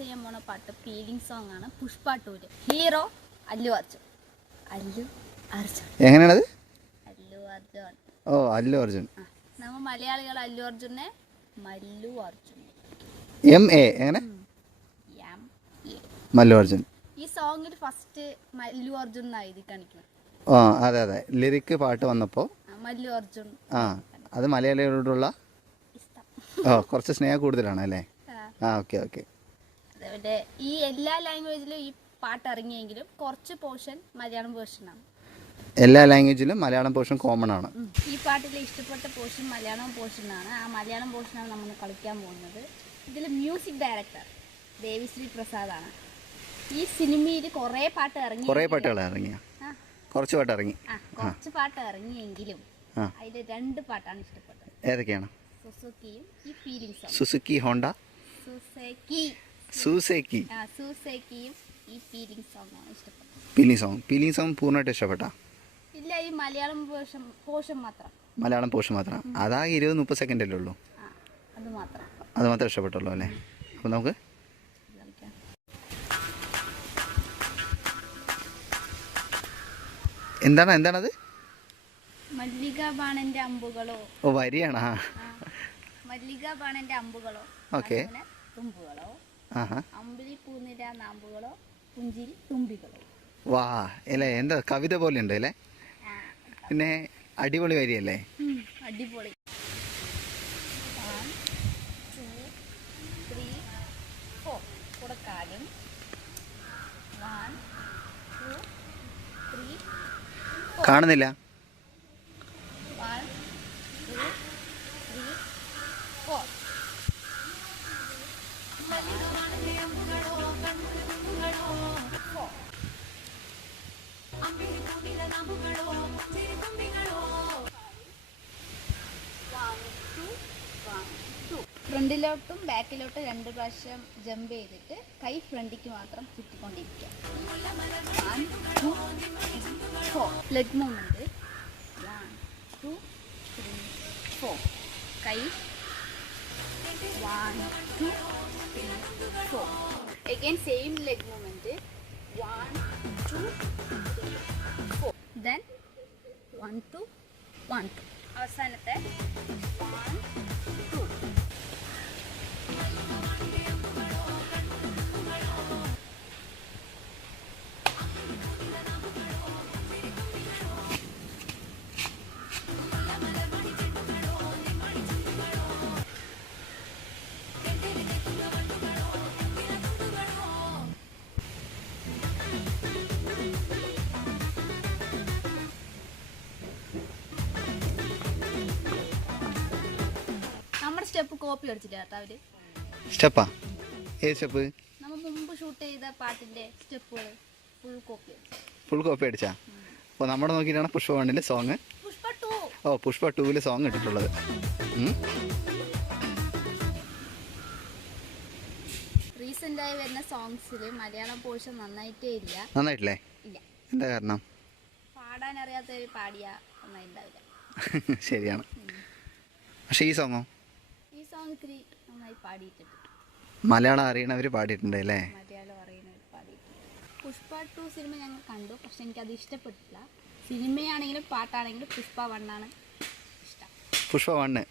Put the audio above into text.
ചെയ്യാൻ പോണ പാട്ട് ഫീലിംഗ് സോങ് ആണ്. പുഷ്പ 2 ഹീറോ അല്ലു അർജുൻ. എങ്ങനെയാണത്? അല്ലു അർജുൻ. ഓ, അല്ലു അർജുൻ. നമ്മ മലയാളികൾ അല്ലു അർജുനെ മല്ലു അർജുൻ. MA എങ്ങനെ? മല്ലു അർജുൻ. ഈ സോങ്ങിൽ ഫസ്റ്റ് മല്ലു അർജുൻ എഴുതി കാണിക്കണം. ആ, അതെ അതെ. ലിറിക്ക് പാട്ട് വന്നപ്പോൾ മല്ലു അർജുൻ. ആ, അത് മലയാളികളോടുള്ള കുറച്ച് സ്നേഹം കൂടുതലാണ് അല്ലേ? Okay okay. അതേപോലെ ഈ എല്ലാ ലാംഗ്വേജിലും ഈ പാട്ട് ഇറങ്ങിയെങ്കിലും കുറച്ച് പോർഷൻ മലയാളം വേർഷനാണ്. എല്ലാ ലാംഗ്വേജിലും മലയാളം പോർഷൻ കോമൺ ആണ്. ഈ പാട്ടിലെ ഇഷ്ടപ്പെട്ട പോർഷൻ മലയാളം പോർഷനാണ്. ആ മലയാളം പോർഷനാണ് നമ്മൾ കളിക്കാൻ പോകുന്നത്. ഇതിൽ മ്യൂസിക് ഡയറക്ടർ ദേവിശ്രീ പ്രസാദാണ്. ഈ സിനിമയിൽ കുറേ പാട്ട് ഇറങ്ങി. കുറച്ച് പാട്ട് ഇറങ്ങിയെങ്കിലും അതിൽ 2 പാട്ടാണ് ഇഷ്ടപ്പെട്ടത്. ഏതൊക്കെയാണ്? സുസുക്കിയും ഈ ഫീലിംഗ് സോങ്. സുസുക്കി, ഹോണ്ട, സുസുക്കിയും ഈ ഫീലിംഗ് സോങ് ആണ് ഇഷ്ടപ്പെട്ടത്. ഫീലിംഗ് സോങ് പൂർണ്ണമായിട്ട് ഇഷ്ടപ്പെട്ട? ഇല്ല, ഈ മലയാളം പോർഷൻ മാത്രം. മലയാളം പോർഷൻ മാത്രം. അതാ 20-30 സെക്കൻഡ് അല്ലേ ഉള്ളൂ. അത് മാത്രമേ ഇഷ്ടപ്പെട്ടുള്ളൂ അല്ലേ? അപ്പോൾ നമുക്ക് എന്താണത്? മല്ലിക ബാണന്റെ അമ്പുകളോ. ഓ, വരിയാണോ? മല്ലിക ബാണന്റെ അമ്പുകളോ. ഓക്കെ. തുമ്പുകളോ. അമ്പിളി പൂനിര നാമ്പുകളോ പുഞ്ചിരി തുമ്പികളോ. വാ, അല്ലേ? എന്താ കവിത പോലെ ഉണ്ട് അല്ലേ? പിന്നെ അടിപൊളി വരിയല്ലേ? അടിപൊളി. 1 2 3 4 കൊടുക്കാലും 1 2 3 കാണുന്നില്ല. 1 2 3 4. ഫ്രണ്ടിലോട്ടും ബാക്കിലോട്ടും 2 പ്രാവശ്യം ജമ്പ് ചെയ്തിട്ട് കൈ ഫ്രണ്ടിക്ക് മാത്രം ചുറ്റിക്കൊണ്ടിരിക്കുക. 1 2 3 4. Leg movement. 1 2 3 4. കൈ 1 2 3 4. Again same leg movement. 1 2 3 4. Then 1 2 1 2. അവസാനത്തെ 1 2. നമ്മുടെ സ്റ്റെപ്പ് കോപ്പി അടിച്ചിട്ട് കേട്ടോ അവര്. സ്റ്റെപ്പാ? ഏത് സ്റ്റെപ്പ്? നമ്മൾ മുമ്പ് ഷൂട്ട് ചെയ്ത പാട്ടിന്റെ സ്റ്റെപ്പുകൾ ഫുൾ കോപ്പി അടിച്ചാ? അപ്പോൾ നമ്മുടെ നോക്കിയിട്ടാണ് പുഷ്പ 1 സോങ്. പുഷ്പ 2 സോങ് ഇട്ടിട്ടുള്ളത്. റീസെന്റ് ആയി വരുന്ന സോങ്സിൽ മലയാളം പോർഷൻ നന്നായിട്ടില്ലേ? ഇല്ല. എന്താ കാരണം? പാടാൻ അറിയാത്തവര് പാടിയാ നന്നായിട്ടുണ്ടാവില്ല. ശരിയാണ്. പക്ഷെ ഈ സോങ് ഇത്തിരി നന്നായി പാടിയിട്ടുണ്ട്. മലയാളം അറിയണവർ പാടിയിട്ടുണ്ട് അല്ലേ? മലയാളം അറിയണവർ പാടിയിട്ടുണ്ട്. പുഷ്പ 2 സിനിമ ഞങ്ങൾ കണ്ടു, പക്ഷെ എനിക്കത് ഇഷ്ടപ്പെട്ടില്ല. സിനിമയാണെങ്കിലും പാട്ടാണെങ്കിലും പുഷ്പ 1 ആണ് ഇഷ്ടം. പുഷ്പ 1